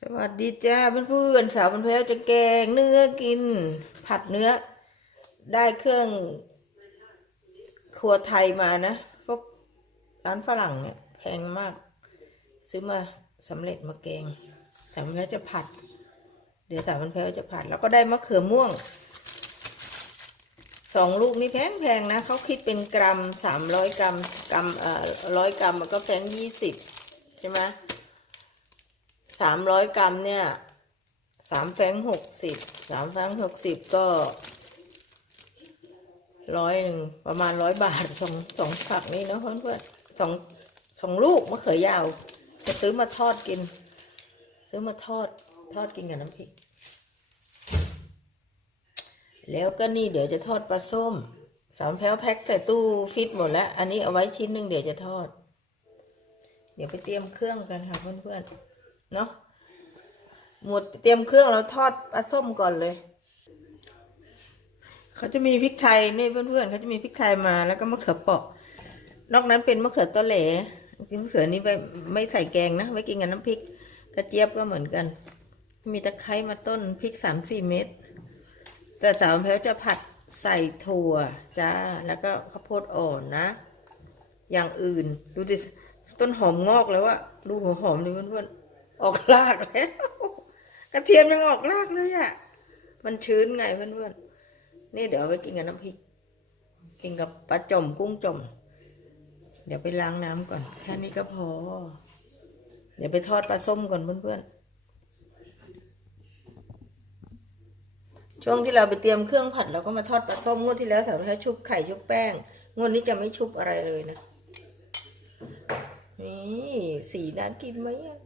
สวัสดีจ้าเพื่อนๆสาวบันเพลจะแกงเนื้อกิน ผัดเนื้อ ได้เครื่อง ครัวไทยมานะพวกร้านฝรั่งเนี่ยแพงมาก ซื้อมาสำเร็จมาแกงสาวบันเพลจะผัด เดี๋ยวสาวบันเพลจะผัด แล้วก็ได้มะเขือม่วงสองลูกนี่แพงแพงนะเขาคิดเป็นกรัมสามร้อยกรัมกรัมเอ่อร้อยกรัมมันก็แพงยี่สิบใช่ไหม สามร้อยกรัมเนี่ยสามแฟงหกสิบสามแฟงหกสิบก็ร้อยหนึ่งประมาณร้อยบาทสองสองฝักนี่เนาะเพื่อนเพื่อนๆสองสองลูกมะเขือยาว จะซื้อมาทอดกิน ซื้อมาทอดทอดกินกับน้ำพริก แล้วก็นี่เดี๋ยวจะทอดปลาส้มสามแพ้วแพ็คใส่ตู้ฟิตหมดแล้ว อันนี้เอาไว้ชิ้นหนึ่งเดี๋ยวจะทอด เดี๋ยวไปเตรียมเครื่องกันค่ะเพื่อนๆ เนาะหมดเตรียมเครื่องแล้วทอดปลาส้มก่อนเลย เขาจะมีพริกไทยนี่เพื่อนๆเขาจะมีพริกไทยมาแล้วก็มะเขือเปราะ นอกนั้นเป็นมะเขือตอแหลจริงๆมะเขือนี้ไปไม่ใส่แกงนะไว้กินกับน้ำพริก กระเจี๊ยบก็เหมือนกัน มีตะไคร้มาต้นพริกสามสี่เม็ดแต่สาวแพ้วจะผัดใส่ถั่วจ้าแล้วก็ข้าวโพดอ่อนนะ อย่างอื่นดูดิต้นหอมงอกแล้วอะดูหัวหอมดิเพื่อนๆ ออกรากแล้วกระเทียมยังออกรากเลยอะมันชื้นไงเพื่อนๆ นี่เดี๋ยวไปกินกับน้ำพริก กินกับปลาจมกุ้งจม เดี๋ยวไปล้างน้ำก่อน แค่นี้ก็พอ เดี๋ยวไปทอดปลาส้มก่อนเพื่อนๆ ช่วงที่เราไปเตรียมเครื่องผัดเราก็มาทอดปลาส้มงวดที่แล้วสาวใช้ชุบไข่ชุบแป้งงวดนี้จะไม่ชุบอะไรเลยนะ นี่ สีน่ากินไหมอะ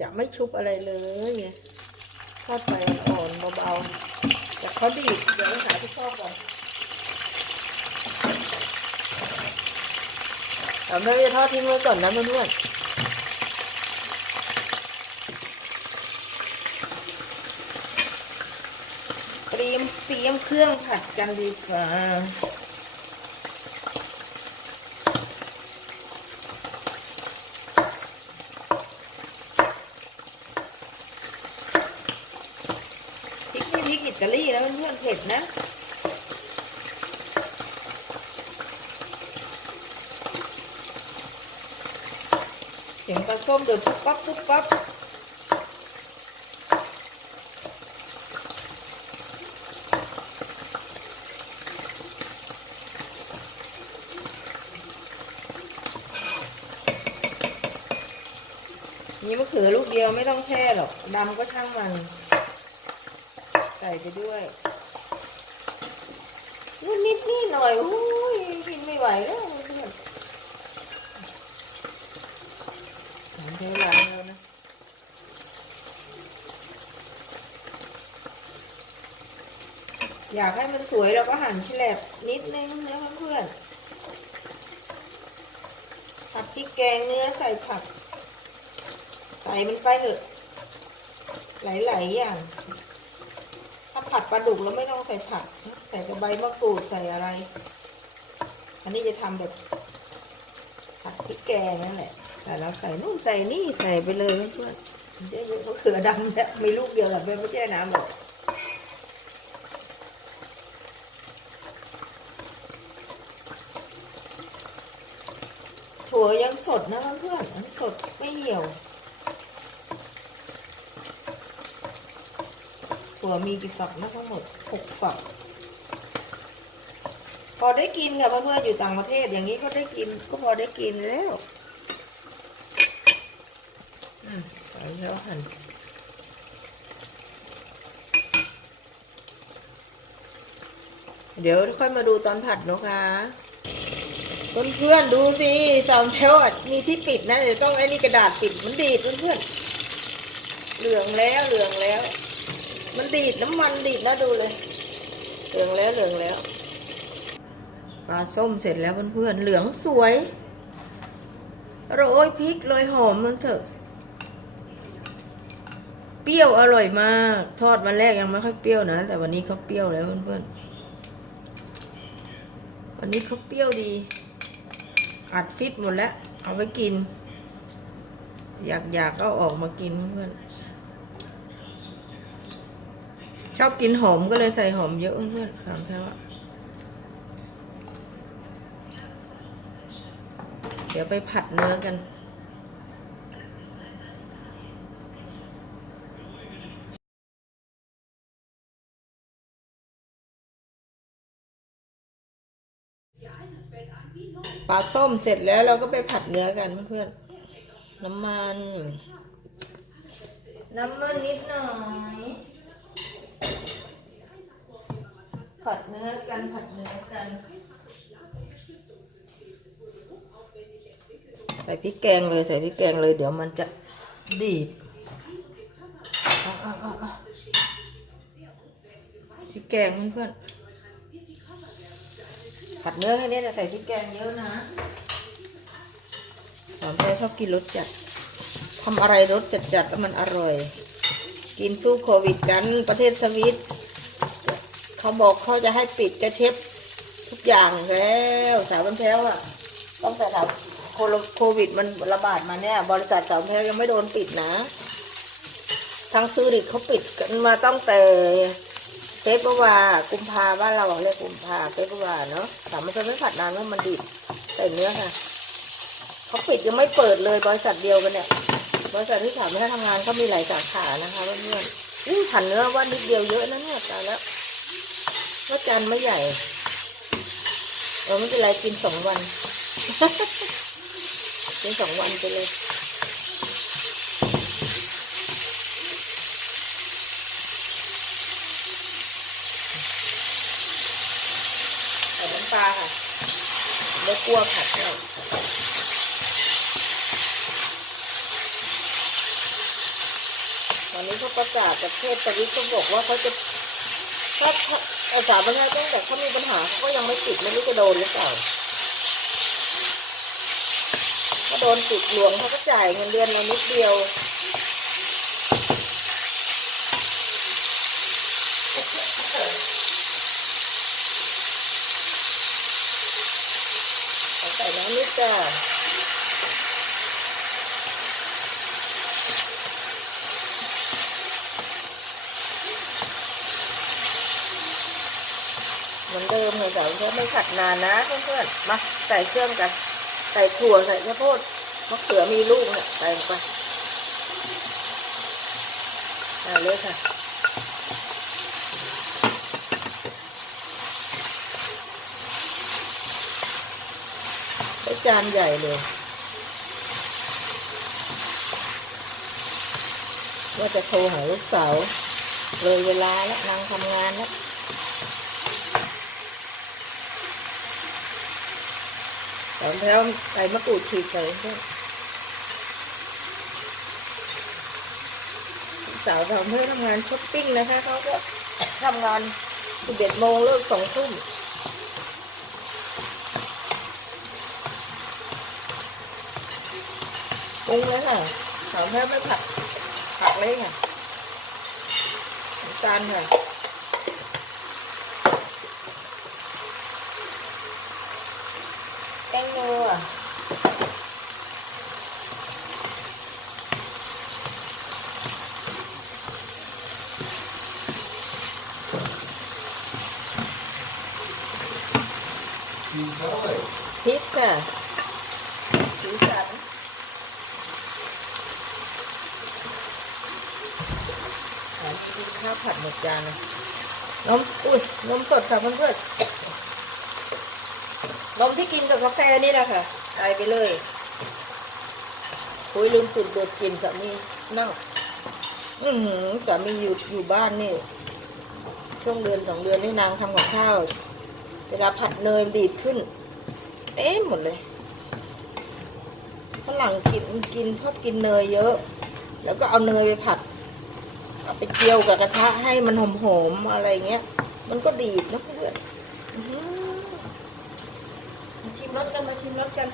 จะไม่ชุบอะไรเลยทอดไปอ่อนเบาๆแต่เขาดีดเดี๋ยวไปหาที่ชอบก่อนเราไม่จะทอดทิ้งไว้ก่อนนะเพื่อนๆเตรียมเตรียมเครื่องผัดกันดีกว่า พริกนี่พริกอิตา ลีนเผ็ดนะเสียงปลาส้มเดือดปุ๊บปั๊บปุ๊บปั๊บนี่มะเขือลูกเดียวไม่ต้องแช่หรอกดำก็ช่างมัน ใส่ไปด้วย นิดนิดนี่หน่อยโอ้ยกินไม่ไหวแล้วเพื่อนผมเทล้างแล้วนะอยากให้มันสวยเราก็หั่นแฉลบนิดนึงนะเพื่อนๆผัดพริกแกงเนื้อใส่ผัก ใส่มันไปเถอะหลายๆอย่าง ถ้าผัดปลาดุกเราไม่ต้องใส่ผักนะ ใส่กระใบมะกรูดใส่อะไร อันนี้จะทำแบบผัดพริกแกงนั่นแหละ แต่เราใส่นู่นใส่นี่ใส่ไปเลยเพื่อนๆเยอะๆก็เขือดำเนี่ยมีลูกเดียวแหละไม่แช่น้ำหรอกถั่วยังสดนะเพื่อนๆอันสดไม่เหี่ยวถั่วมีกี่ฝักนะทั้งหมดหกฝัก พอได้กินค่ะเพื่อนๆอยู่ต่างประเทศอย่างนี้ก็ได้กินก็พอได้กินแล้วอืมใส่แล้วหั่นเดี๋ยวค่อยมาดูตอนผัดนะคะเพื่อนๆดูสิสามแถวมีที่ปิดนะเดี๋ยวต้องไอ้นี่กระดาษปิดมันดีดเพื่อนๆเหลืองแล้วเหลืองแล้ว มันดีดน้ำมันดีดนะดูเลย เหลืองแล้วเหลืองแล้ว ปลาส้มเสร็จแล้วเพื่อนๆเหลืองสวย โรยพริกโรยหอมมันเถอะ เปรี้ยวอร่อยมาก ทอดวันแรกยังไม่ค่อยเปรี้ยวนะ แต่วันนี้เขาเปรี้ยวแล้วเพื่อนๆ วันนี้เขาเปรี้ยวดี อัดฟิตหมดแล้ว เอาไว้กิน อยากอยากก็ออกมากินเพื่อนชอบกินหอมก็เลยใส่หอมเยอะเพื่อนถามแค่ว่า เดี๋ยวไปผัดเนื้อกัน ปลาส้มเสร็จแล้วเราก็ไปผัดเนื้อกันเพื่อนๆ น้ำมัน น้ำมันนิดหน่อย ผัดเนื้อกันผัดเนื้อกัน ใส่พริกแกงเลยใส่พริกแกงเลย เดี๋ยวมันจะดีดพริกแกงเพื่อนๆผัดเนื้อแค่นี้จะใส่พริกแกงเยอะนะสอนใจชอบกินรสจัดทำอะไรรสจัดๆแล้วมันอร่อย กินสู้โควิดกันประเทศสวิตเขาบอกเขาจะให้ปิดกระเช็ดทุกอย่างแล้วสาวบันเทวอะตั้งแต่ถาม โควิดมันระบาดมาเนี่ย บริษัทสาวบันเทวยังไม่โดนปิดนะ ทางซูริกเขาปิดกันมาตั้งแต่เฟบวากุมภาบ้านเราอะเรียกกุมภาเฟบวาเนาะถามมันจะไม่ผัดนานว่ามันดิบใส่เนื้อค่ะเขาปิดยังไม่เปิดเลยบริษัทเดียวกันเนี่ย บริษัทที่สามไม่ได้ทำงานเขามีหลายสาขานะคะเพื่อนๆนี่ผัดเนื้อว่านิดเดียวเยอะนะเนี่ยตายแล้วก็จานไม่ใหญ่เออไม่เป็นไรกินสองวัน กินสองวันไปเลยใส่น้ำปลาค่ะไม่กลัวผัดเลยตอนนี้เขาประกาศประเทศตะวิทเขาบอกว่าเขาจะถ้าถ้าอาสาบันเทตั้งแต่เขามีปัญหาเขาก็ยังไม่ติดไม่รู้จะโดนหรือเปล่าก็ โดนติดหลวงเขาก็จ่ายเงินเดือนมานิดเดียวใส่น้ำนิดจ้าเหมือนเดิมเลยแต่ว่าไม่ขัดนานนะเพื่อนๆ มาใส่เครื่องกัน ใส่ถั่วใส่ข้าวโพดมะเขือมีลูกเนี่ยใส่ลงไปเอาเลยค่ะจานใหญ่เลยว่าจะโทรหาลูกสาวเลยเวลาแล้วนางทำงานแล้ว อนแล้วใส่มะกรูดฉีกใส่ด้วยสาวทำเพื่อทำงานช้อปปิ้งนะคะเขาก็ทำงานสิบเอ็ดโมงเลิกสองทุ่มปรุงเลยค่ะสาวแม่ไม่ผัดผักเลยค่ะตาลค่ะแตงโมอะพริกค่ะสีสัน อันนี้ข้าวผัดหมดจานเลยนมอุ้ยนมสดค่ะเพื่อนๆนมที่กินกับกาแฟนี่แหละค่ะใส่ไปเลยคุยลืมติดเดือดกินสามีนั่งอือหือสามีอยู่อยู่บ้านนี่ช่วงเดือนสองเดือนนี่นางทำกับข้าว เวลาผัดเนยดีดขึ้นเต็มหมดเลยฝรั่งกินกินชอบกินเนยเยอะ แล้วก็เอาเนยไปผัด เอาไปเจียวกับกระทะให้มันหอมๆอะไรเงี้ย มันก็ดีดนะเพื่อนมาชิมรสกันมาชิมรสกัน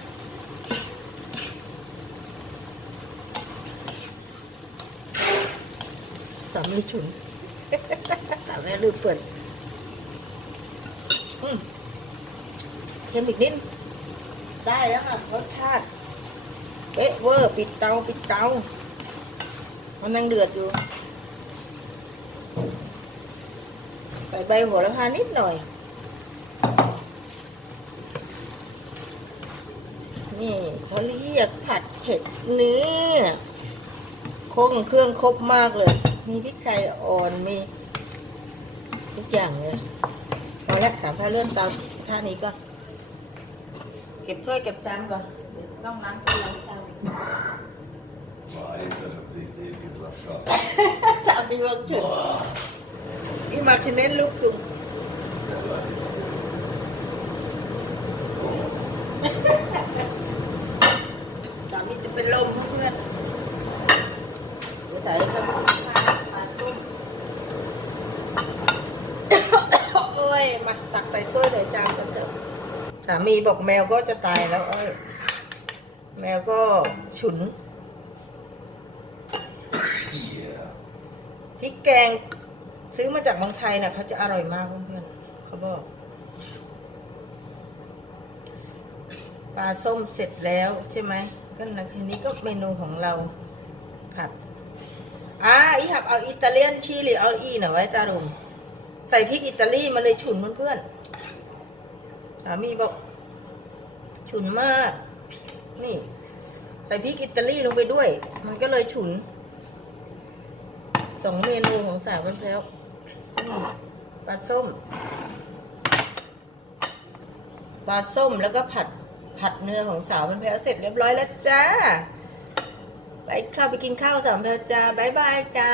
สามีฉุนสามีลืมเปิดเค็มอีกนิดได้แล้วค่ะรสชาติเอ๊ะเวอร์ ปิดเตา ปิดเตา มันยังเดือดอยู่ ใส่ใบโหระพานิดหน่อย นี่เขาเรียกผัดเผ็ดเนื้อคงเครื่องครบมากเลย มีพริกไทยอ่อนมีทุกอย่างเลยเอาละสามท่าเลื่อนเตาท่านี้ก็ เก็บถ้วยเก็บจานก่อนเดี๋ยวต้องล้างถ้วยล้างจาน Maar even een blik even wat gat. ถามดีว่าถึงอีมาคิเน้นลูกตุงสามีจะเป็นลมเพื่อน เดี๋ยวใส่ก็ปลาส้มโอ้ยมาตักใส่ถ้วยใส่จานกันเถอะสามีบอกแมวก็จะตายแล้วเอ้ยแมวก็ฉุนพริกแกง ซื้อมาจากเมืองไทยน่ะเขาจะอร่อยมากเพื่อนๆเขาบอกปลาส้มเสร็จแล้วใช่ไหมก็นะทีนี้ก็เมนูของเราผัดอ่าอีหับเอาอิตาเลียนชีหรือเอาอีหน่ะไว้ตาลุงใส่พริกอิตาลีมาเลยฉุนเพื่อนๆสามีบอกฉุนมาก นี่ ใส่พริกอิตาลีลงไปด้วย มันก็เลยฉุนสองเมนูของสาวมันแพ้ว ปลาส้ม ปลาส้มแล้วก็ผัดผัดเนื้อของสาวมันแพ้เสร็จเรียบร้อยแล้วจ้า ไปเข้าไปกินข้าวสามเพลจ้าบายบายจ้า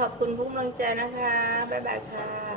ขอบคุณทุกกำลังใจนะคะบายบายค่ะ